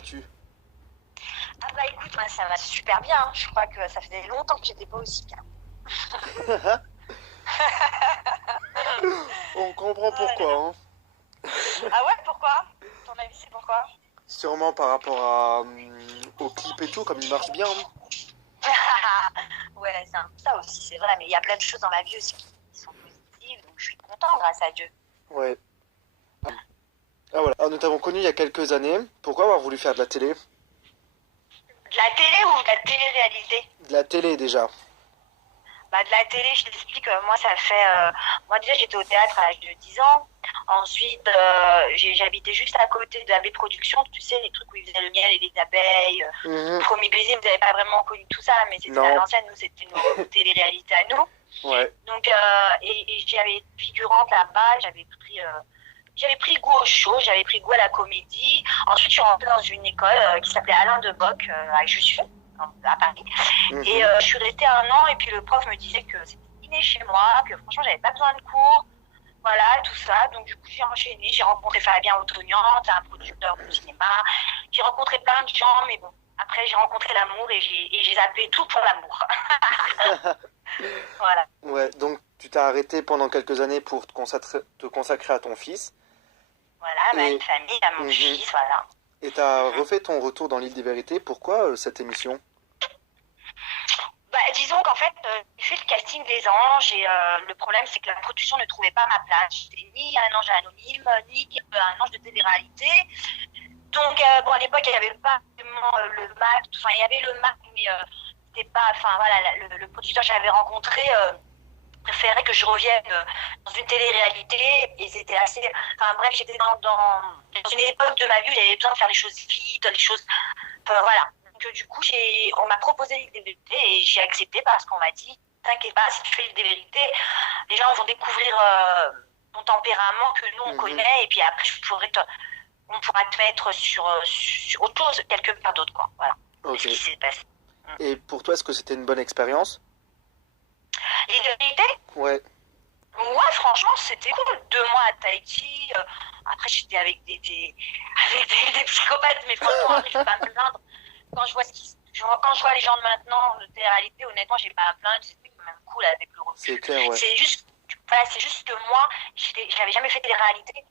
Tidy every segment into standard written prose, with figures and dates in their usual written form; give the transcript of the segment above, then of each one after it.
vas-tu? Ah bah écoute, moi ça va super bien, hein. Je crois que ça faisait longtemps que j'étais pas aussi bien. On comprend Oh là pourquoi, là. hein. Ah ouais, pourquoi? Ton avis c'est pourquoi? Sûrement par rapport à, au clip et tout, comme il marche bien, hein. Ouais, c'est un peu ça aussi, c'est vrai, mais il y a plein de choses dans la vie aussi qui sont positives, donc je suis contente grâce à Dieu. Ouais. Ah voilà. Alors, nous t'avons connu il y a quelques années. Pourquoi avoir voulu faire de la télé? De la télé ou de la télé-réalité? De la télé déjà. Bah, de la télé, je t'explique, moi ça fait... moi déjà j'étais au théâtre à l'âge de 10 ans. Ensuite, j'habitais juste à côté de la baie Production, tu sais, les trucs où ils faisaient le miel et les abeilles. Mhm. Premier baiser, vous n'avez pas vraiment connu tout ça, mais c'était à Non. l'ancienne, nous c'était nos télé-réalités à nous. Ouais. Donc, et j'avais été figurante là-bas, j'avais pris goût au show, j'avais pris goût à la comédie. Ensuite, je suis rentrée dans une école qui s'appelait Alain de Bock, à Jussieu, à Paris. Et Mhm. je suis restée un an, et puis le prof me disait que c'était inné chez moi, que franchement, j'avais pas besoin de cours. Voilà, tout ça. Donc, du coup, j'ai enchaîné. J'ai rencontré Fabien Ottonian, c'est un producteur de cinéma. J'ai rencontré plein de gens, mais bon. Après, j'ai rencontré l'amour et j'ai zappé tout pour l'amour. Voilà. Ouais, donc tu t'as arrêté pendant quelques années pour te consacrer à ton fils. Voilà, à une Et famille, à mon mhm. fils, voilà. Et t'as Mhm. refait ton retour dans l'île des vérités. Pourquoi cette émission? Bah, disons qu'en fait, j'ai fait le casting des anges et le problème, c'est que la production ne trouvait pas ma place. J'étais ni un ange anonyme, ni un ange de télé-réalité. Donc, bon, à l'époque, il n'y avait pas vraiment le Mac. Enfin, il y avait le Mac, mais c'était pas. Enfin, voilà, le producteur que j'avais rencontré préférait que je revienne dans une télé-réalité et c'était assez. Enfin, bref, j'étais dans une époque de ma vie où j'avais besoin de faire les choses vite, les choses. Voilà. Donc, du coup, on m'a proposé des vérités et j'ai accepté parce qu'on m'a dit t'inquiète pas, si tu fais des vérités, les gens vont découvrir ton tempérament que nous on Mhm. connaît et puis après, on pourra te mettre sur autre chose, quelque part d'autre, quoi. Voilà. C'est ce Ok. qui s'est passé. Et pour toi, est-ce que c'était une bonne expérience? Les vérités, Ouais. ouais, franchement, c'était cool. 2 mois à Tahiti. Après, j'étais avec avec des psychopathes, mais franchement, après, je vais pas me plaindre. Quand je vois quand je vois les gens de maintenant, de télé-réalité, honnêtement, j'ai pas à me plaindre. C'était quand même cool avec le C'est recul. clair, ouais. C'est juste, voilà, c'est juste que moi, j'avais jamais fait télé-réalité.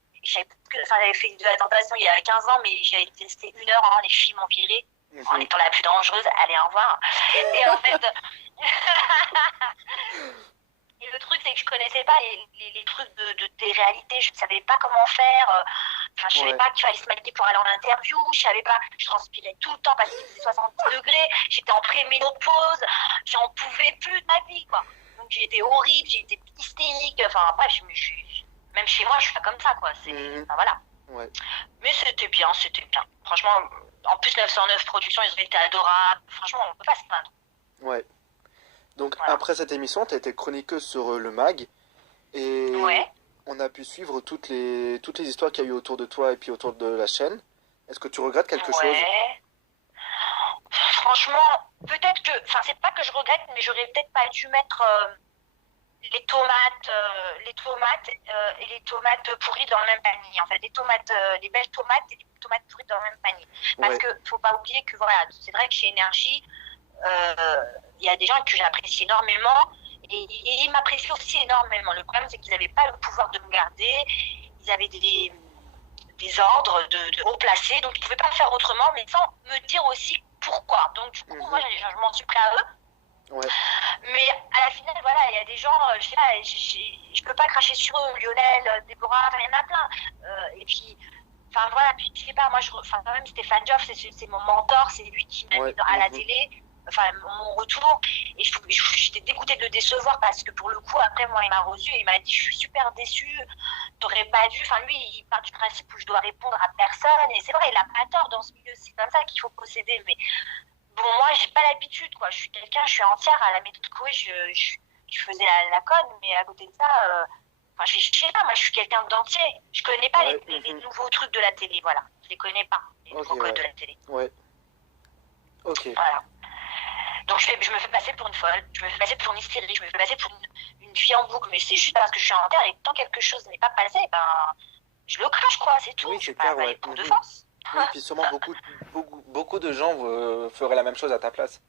Enfin, j'avais fait de la tentation il y a 15 ans, mais j'avais testé 1 heure, hein, les filles m'ont viré en Mhm. étant la plus dangereuse. Allez, au revoir. Et en fait, et le truc, c'est que je connaissais pas les trucs de télé-réalité, je ne savais pas comment faire. Enfin, je savais Ouais. pas qu'il fallait se maquiller pour aller en interview, je savais pas, je transpirais tout le temps parce qu'il faisait 70 degrés, j'étais en pré-ménopause, j'en pouvais plus de ma vie, quoi. Donc j'ai été horrible, j'ai été hystérique, enfin bref, même chez moi, je suis pas comme ça, quoi. Mhm. Enfin voilà. Ouais. Mais c'était bien, c'était bien. Franchement, en plus 909 Productions, ils ont été adorables. Franchement, on peut pas se plaindre. Ouais. Donc Voilà. après cette émission, tu as été chroniqueuse sur le MAG et Ouais. on a pu suivre toutes les histoires qu'il y a eu autour de toi et puis autour de la chaîne. Est-ce que tu regrettes quelque chose? Ouais. Franchement, peut-être que, enfin, c'est pas que je regrette, mais j'aurais peut-être pas dû mettre les tomates pourries dans le même panier. En fait, les belles tomates et les tomates pourries dans le même panier. Parce Ouais. que faut pas oublier que voilà, c'est vrai que chez Énergie, il y a des gens que j'apprécie énormément et ils m'apprécient aussi énormément. Le problème, c'est qu'ils n'avaient pas le pouvoir de me garder. Ils avaient des ordres de haut placés, donc ils ne pouvaient pas faire autrement, mais sans me dire aussi pourquoi. Donc du coup, moi, Mhm. je m'en suis pris à eux. Ouais. Mais à la finale, voilà, il y a des gens, je sais pas, je peux pas cracher sur eux, Lionel, Déborah, enfin, il y en a plein. Et puis, enfin voilà, puis je sais pas, moi, enfin quand même Stéphane Joff, c'est mon mentor, c'est lui qui m'a mis Ouais. à la Mhm. télé, enfin mon retour. Et j'étais dégoûtée de le décevoir parce que pour le coup, après, moi, il m'a reçu et il m'a dit, je suis super déçue, t'aurais pas dû. Enfin lui, il part du principe où je dois répondre à personne. Et c'est vrai, il a pas tort dans ce milieu, c'est comme ça qu'il faut procéder. Mais bon, moi, j'ai pas l'habitude, quoi. Je suis entière à la méthode Coué, je faisais la conne, mais à côté de ça, enfin, je sais pas, moi, je suis quelqu'un d'entier. Je connais pas Ouais. les Mhm. nouveaux trucs de la télé, voilà. Je les connais pas, les Ok, nouveaux codes ouais. de la télé. Ouais. Ok. Voilà. Donc, je me fais passer pour une folle, je me fais passer pour une hystérique, je me fais passer pour une fille en boucle, mais c'est juste parce que je suis entière et tant quelque chose n'est pas passé, ben, je le crache, quoi, c'est tout. Oui, Je c'est vais pas clair, avaler ouais. pour de Mhm. force. Oui, puis sûrement beaucoup de gens feraient la même chose à ta place.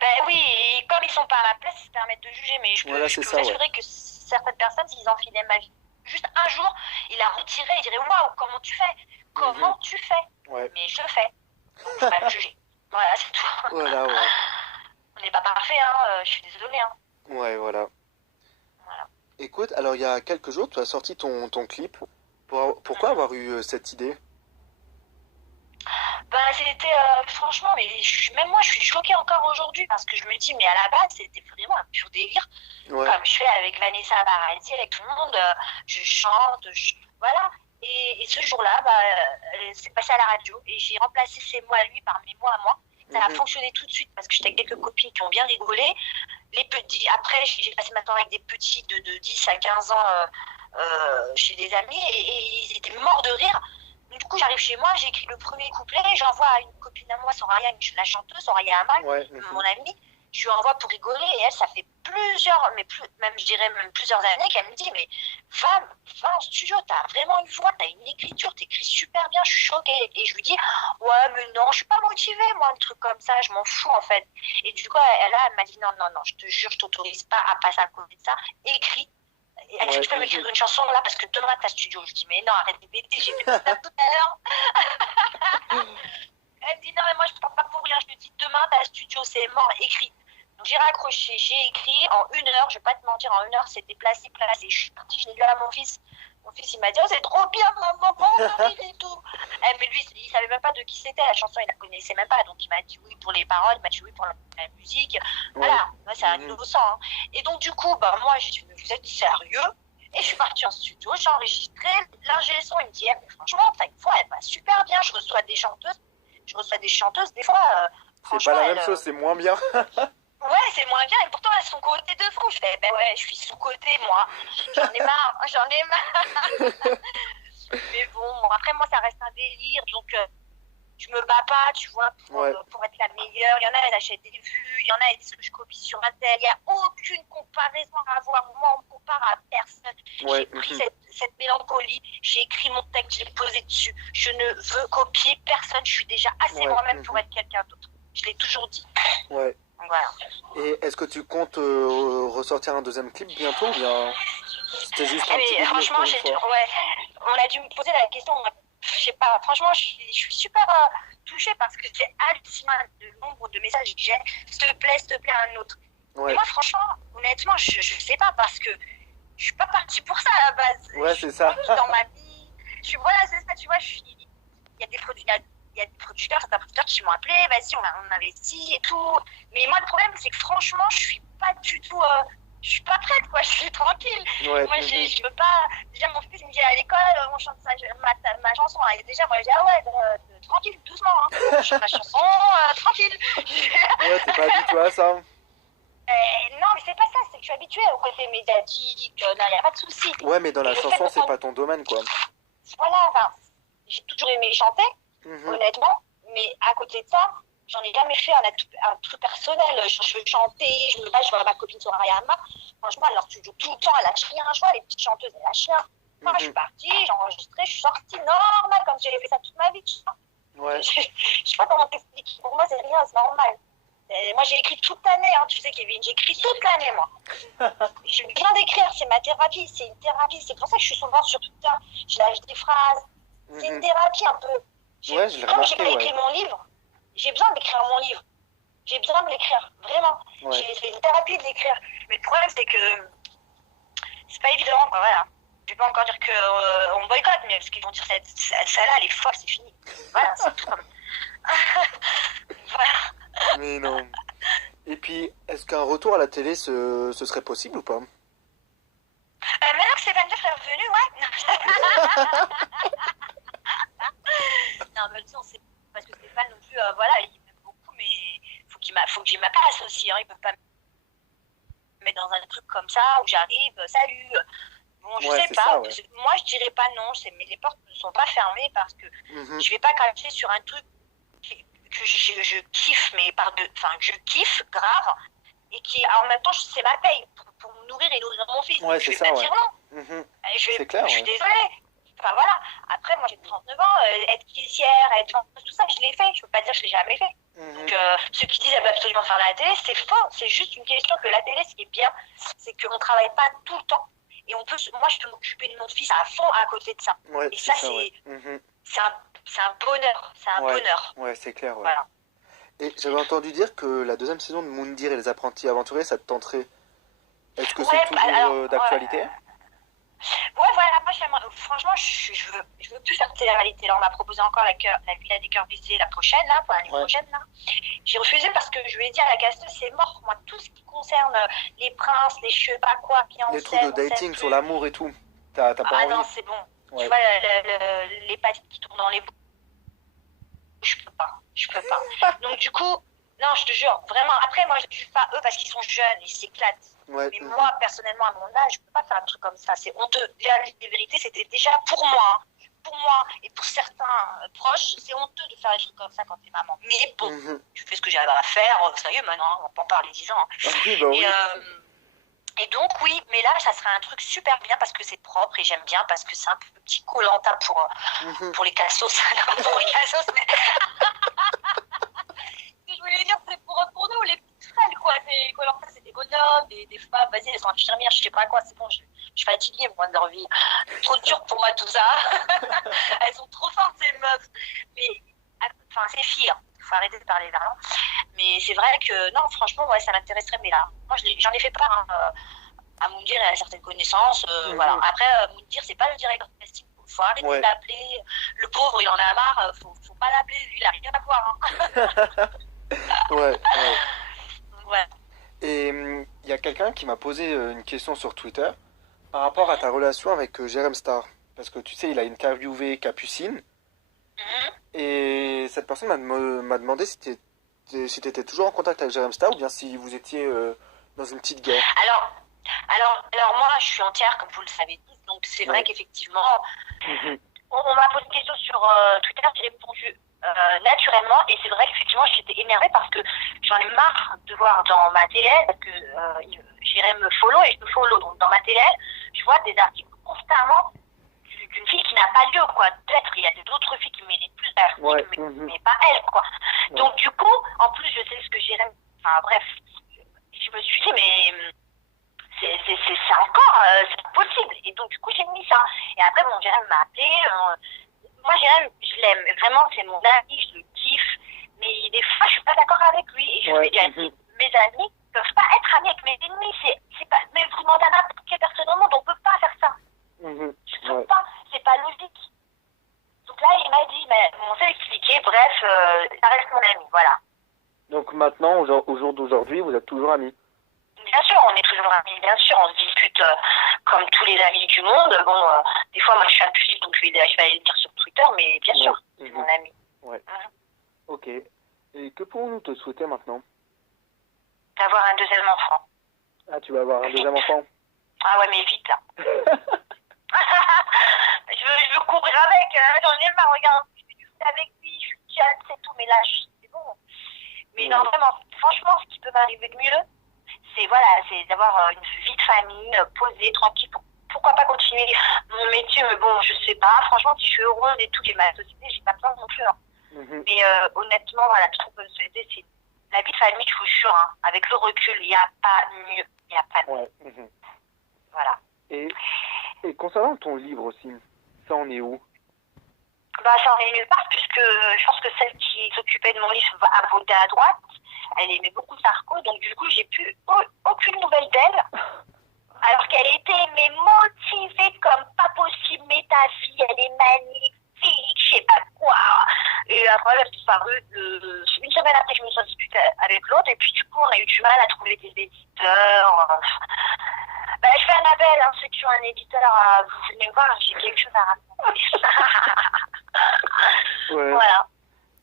Ben oui, et comme ils sont pas à ma place, ils se permettent de juger, mais Voilà, je c'est peux vous ça, ouais. assurer que certaines personnes, s'ils enfilaient ma vie, juste un jour, ils la retiraient, ils diraient waouh, comment tu fais? Mhm. Comment tu fais? Ouais, Mais je fais, donc faut pas me juger. Voilà, c'est tout. voilà, ouais. On n'est pas parfait, hein, je suis désolée, hein. Ouais, voilà. Voilà. Écoute, alors il y a quelques jours, tu as sorti ton clip. Pourquoi Mhm. avoir eu cette idée? Ben, c'était franchement, mais même moi, je suis choquée encore aujourd'hui parce que je me dis, mais à la base, c'était vraiment un pur délire, Ouais. comme je fais avec Vanessa Paradis, avec tout le monde. Je chante, voilà. Et ce jour-là, bah, c'est passé à la radio et j'ai remplacé ses mots à lui par mes mots à moi. Ça a Mhm. fonctionné tout de suite parce que j'étais avec quelques copines qui ont bien rigolé. Les petits, après, j'ai passé ma temps avec des petits de 10 à 15 ans chez des amis et ils étaient morts de rire. Du coup, j'arrive chez moi, j'écris le premier couplet, j'envoie à une copine à moi, Soraya, la chanteuse, Soraya Amal, Ouais. mon Mhm. amie. Je lui envoie pour rigoler et elle, ça fait plusieurs, mais plus, même je dirais même plusieurs années qu'elle me dit, mais va en studio, t'as vraiment une voix, t'as une écriture, t'écris super bien, je suis choquée. Et je lui dis, ouais, mais non, je suis pas motivée, moi, un truc comme ça, je m'en fous en fait. Et du coup, elle m'a dit, non, non, non, je te jure, je t'autorise pas à passer à côté de ça, écris. Est-ce que Ouais. tu peux Mhm. m'écrire une chanson là parce que demain t'as studio. Je dis mais non, arrête de bêter, j'ai fait ça tout à l'heure. Elle me dit non mais moi je prends pas pour rien, je te dis demain t'as studio, c'est mort, écrit. Donc j'ai raccroché, j'ai écrit en 1 heure, je vais pas te mentir, en 1 heure c'était placé. Je suis partie, je l'ai lu à mon fils. Mon fils il m'a dit oh c'est trop bien maman, bon de rire et tout. Mais lui il savait même pas de qui c'était la chanson, il la connaissait même pas. Donc il m'a dit oui pour les paroles, il m'a dit oui pour la musique. Ouais. Voilà, moi c'est un Mhm. innocent. Hein. Et donc du coup bah moi j'ai dit mais vous êtes sérieux? Et je suis partie en studio, j'ai enregistré l'ingé son, il me dit eh, franchement t'as une voix elle va super bien, je reçois des chanteuses, des fois, C'est pas franchement, la même elles. chose, c'est moins bien. Ouais, c'est moins bien, et pourtant elles sont côté de fou. Je fais, ben ouais, je suis sous-côté, moi. J'en ai marre, j'en ai marre. Mais bon, après, moi, ça reste un délire, donc je me bats pas, tu vois, Ouais. pour être la meilleure. Il y en a, elles achètent des vues, il y en a, elles disent que je copie sur un tel. Il n'y a aucune comparaison à avoir. Moi, on me compare à personne. J'ai Ouais. pris Mhm. cette mélancolie, j'ai écrit mon texte, je l'ai posé dessus. Je ne veux copier personne, je suis déjà assez Ouais. moi-même pour Mhm. être quelqu'un d'autre. Je l'ai toujours dit. Ouais. Donc voilà. Et est-ce que tu comptes ressortir un deuxième clip bientôt ou bien c'était juste un petit Mais délire franchement, pour une fois? ouais, on a dû me poser la question. Je sais pas, franchement, je suis super touchée parce que c'est hallucinant le nombre de messages que j'ai. S'il te plaît, un autre. Mais Ouais. moi, franchement, honnêtement, je sais pas parce que je suis pas partie pour ça à la base. Je Ouais, suis c'est ça. tranquille dans ma vie. Voilà, c'est ça, tu vois, il y a des producteurs. Il y a des producteurs, certains producteurs qui m'ont appelé, vas-y, on investit et tout. Mais moi, le problème, c'est que franchement, je suis pas du tout. Je suis pas prête, quoi, je suis tranquille. Ouais. Moi, Mhm. je veux pas. Déjà, mon fils me dit à l'école, on chante ma chanson. Et déjà, moi, je dis, ah ouais, tranquille, doucement. Hein. Je chante ma chanson, tranquille. Ouais, t'es pas habitué à ça. Non, mais c'est pas ça, c'est que je suis habituée au côté médiatique. Non, il n'y a pas de souci. Ouais, mais dans Et la le fait chanson, de c'est prendre. pas ton domaine, quoi. Voilà, enfin, j'ai toujours aimé chanter, Mhm. honnêtement. Mais à côté de ça, j'en ai jamais fait un truc personnel. Je veux chanter, je me bats, je vois ma copine Soraya Ama. Franchement, elle est en studio tout le temps, elle lâche rien. Je vois les petites chanteuses, elles lâchent rien. Moi, je suis Mhm. partie, j'ai enregistré, je suis sortie normal, comme si j'avais fait ça toute ma vie. Tu vois. Ouais. Je sais pas comment t'expliquer. Pour moi, c'est rien, c'est normal. Moi, j'ai écrit toute l'année, hein, tu sais, Kevin, j'ai écrit toute l'année, moi. J'ai besoin d'écrire, c'est ma thérapie, c'est une thérapie. C'est pour ça que je suis souvent sur Twitter, je lâche des phrases. C'est une Mhm. thérapie un peu. Ouais, je l'ai Comme j'ai remarqué, pas ouais. écrit mon livre, j'ai besoin d'écrire mon livre. J'ai besoin de l'écrire, vraiment. Ouais. C'est une thérapie de l'écrire. Mais le problème, c'est que c'est pas évident, quoi, voilà. Je vais pas encore dire qu'on boycotte, mais parce qu'ils vont dire celle-là, elle est folle, c'est fini. Voilà, c'est tout comme. Voilà. Mais non. Et puis, est-ce qu'un retour à la télé, ce serait possible ou pas? Maintenant que c'est 29 est revenu, ouais. Non, mais non, c'est parce que Stéphane non plus, voilà, il m'aime beaucoup, mais faut que j'ai ma place aussi. Hein. Ils peuvent pas me mettre dans un truc comme ça où j'arrive, salut. Bon, je Ouais, sais c'est pas. ça, ouais. Moi, je dirais pas non, mais les portes ne sont pas fermées parce que Mhm. je vais pas cracher sur un truc que je kiffe, mais enfin, je kiffe grave et qui en même temps, c'est ma paye pour me nourrir et nourrir mon fils. Ouais, Je c'est vais ça, pas ouais. dire non. Mhm. Je C'est clair, suis ouais. désolée. Enfin voilà, après moi j'ai 39 ans, être caissière, être vendeuse, tout ça, je l'ai fait, je peux pas dire que je l'ai jamais fait. Donc ceux qui disent qu'elle veut absolument faire la télé, c'est faux, c'est juste une question que la télé, ce qui est bien, c'est qu'on travaille pas tout le temps. Et on peut, moi je peux m'occuper de mon fils à fond à côté de ça. Ouais, et ça, ouais. c'est un bonheur, c'est un bonheur. Ouais, c'est clair, ouais. Voilà. Et j'avais entendu dire que la deuxième saison de Moundir et les apprentis aventuriers, ça te tenterait. Est-ce que c'est toujours d'actualité? Ouais, voilà, moi franchement, je veux plus faire de télé-réalité. Là, on m'a proposé encore la Villa des Cœurs Brisés la prochaine, là, pour l'année prochaine, là. J'ai refusé parce que je lui ai dit à la casteuse, c'est mort. Moi, tout ce qui concerne les princes, les cheveux, pas quoi, bien les trucs de dating sur l'amour et tout. T'as pas envie? Ah non, c'est bon. Ouais. Tu vois, les pâtes qui tournent dans les bouts. Je peux pas. Donc, du coup, non, je te jure, vraiment. Après, moi, je ne juge pas eux parce qu'ils sont jeunes, ils s'éclatent. Ouais. Mais moi, personnellement, à mon âge, je peux pas faire un truc comme ça. C'est honteux. Déjà, la vérité, c'était déjà pour moi. Pour moi et pour certains proches, c'est honteux de faire des trucs comme ça quand t'es maman. Mais bon, je fais ce que j'ai à faire. Ça y est, maintenant, on va pas en parler 10 ans. Ah oui, bah oui. Et donc, oui, mais là, ça serait un truc super bien parce que c'est propre et j'aime bien parce que c'est un peu petit Koh-Lanta pour les cassos. Non, pour les cassos, mais. Ce que je voulais dire, c'est pour nous, les petites frêles, quoi. Koh-Lanta, c'est des bonhommes, des femmes, vas-y, elles sont infirmières, je sais pas quoi, c'est bon, je suis fatiguée, moi, de leur vie. Trop dur pour moi, tout ça. Elles sont trop fortes, ces meufs. Mais, enfin, c'est filles, il faut arrêter de parler là. Mais c'est vrai que, non, franchement, ouais, ça m'intéresserait, mais là, moi, j'en ai fait part à Moundir et à certaines connaissances. Voilà. Après, Moundir, c'est pas le directeur de casting. Faut arrêter de l'appeler. Le pauvre, il en a marre. Faut pas l'appeler. Lui, il a rien à voir. Hein. Ouais. Et il y a quelqu'un qui m'a posé une question sur Twitter par rapport à ta relation avec Jérém Star. Parce que tu sais, il a interviewé Capucine. Et cette personne m'a demandé si tu étais toujours en contact avec Jérém Star ou bien si vous étiez dans une petite guerre. Alors moi, je suis entière, comme vous le savez tous. Donc c'est vrai qu'effectivement, on m'a posé une question sur Twitter, j'ai répondu naturellement. Et c'est vrai qu'effectivement, j'étais énervée parce que j'en ai marre de voir dans ma télé, parce que Jérém me follow et je me follow. Donc dans ma télé, je vois des articles constamment d'une fille qui n'a pas lieu, quoi. Peut-être il y a d'autres filles qui méritent plus d'articles, mais pas elle, quoi. Donc du coup, en plus, je sais ce que Jérém... Enfin bref, je me suis dit, mais... c'est encore, c'est impossible. Et donc, du coup, j'ai mis ça. Et après, bon, Jérém m'a appelé. Moi, Jérém, je l'aime. Vraiment, c'est mon ami, je le kiffe. Mais des fois, je suis pas d'accord avec lui. Et je lui ai déjà dit, mes amis ne peuvent pas être amis avec mes ennemis. C'est pas, mais vous demandez à n'importe quelle personne au monde, on peut pas faire ça. Je peux pas, c'est pas logique. Donc là, il m'a dit, mais on s'est expliqué, bref, ça reste mon ami, voilà. Donc maintenant, au jour d'aujourd'hui, vous êtes toujours amis? Bien sûr, on est toujours amis, bien sûr, on se discute comme tous les amis du monde. Bon, des fois, moi, je suis impulsive, donc je vais aller le dire sur Twitter, mais bien sûr, c'est mon ami. Ouais. Ok. Et que pourrons-nous te souhaiter maintenant? D'avoir un deuxième enfant. Ah, tu vas avoir un deuxième enfant? Ah ouais, mais vite, là. je veux courir avec, j'en ai marre, regarde, je fais du foot avec lui, je suis jeune, c'est tout, mais là, c'est bon. Mais non, vraiment, franchement, ce qui peut m'arriver de mieux, c'est d'avoir une vie de famille, posée, tranquille. Pourquoi pas continuer mon métier, mais bon, je sais pas. Franchement, si je suis heureuse et tout, j'ai ma société, j'ai pas besoin non plus. Hein. Mais honnêtement, voilà, ce qu'on peut me souhaiter, c'est la vie de famille, je vous jure, hein, avec le recul, il n'y a pas mieux. Il n'y a pas mieux. Voilà. Et concernant ton livre aussi, ça en est où? Bah, ça en est nulle part, puisque je pense que celle qui s'occupait de mon livre a voté à droite. Elle aimait beaucoup Sarko, donc du coup, j'ai plus aucune nouvelle d'elle. Alors qu'elle était motivée comme pas possible. Mais ta fille, elle est magnifique, je sais pas quoi. Et après, elle a disparu une semaine après que je me suis disputée avec l'autre. Et puis du coup, on a eu du mal à trouver des éditeurs. Bah, je fais un appel, hein, ceux qui ont un éditeur, vous venez me voir, j'ai quelque chose à raconter. Voilà.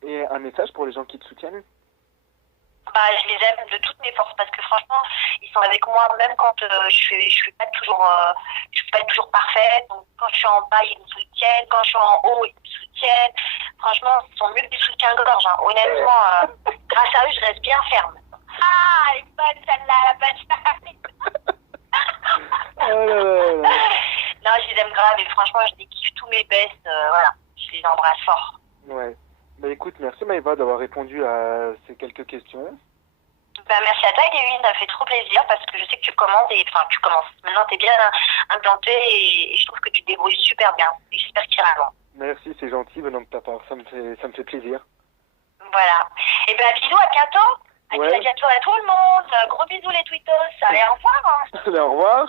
Et un message pour les gens qui te soutiennent? Bah, je les aime de toutes mes forces parce que franchement, ils sont avec moi même quand je suis pas toujours parfaite. Donc quand je suis en bas, ils me soutiennent. Quand je suis en haut, ils me soutiennent. Franchement, ils sont mieux que des soutiens-gorge. Hein. Honnêtement, grâce à eux, je reste bien ferme. Ah, elle est bonne celle-là, la bonne. Non, Non, je les aime grave et franchement, je les kiffe tous mes bestes. Voilà, je les embrasse fort. Ouais. Bah écoute, merci Maëva d'avoir répondu à ces quelques questions. Bah, merci à toi, Kevin, ça fait trop plaisir parce que je sais que tu commandes et enfin, tu commences. Maintenant, t'es bien implanté et je trouve que tu te débrouilles super bien et j'espère que tu iras loin. Merci, c'est gentil venant de ta part, ça me fait plaisir. Voilà. Et ben, bisous, à bientôt. Ouais. À bientôt à tout le monde. Gros bisous, les tweetos. Allez, au revoir. Allez, au revoir.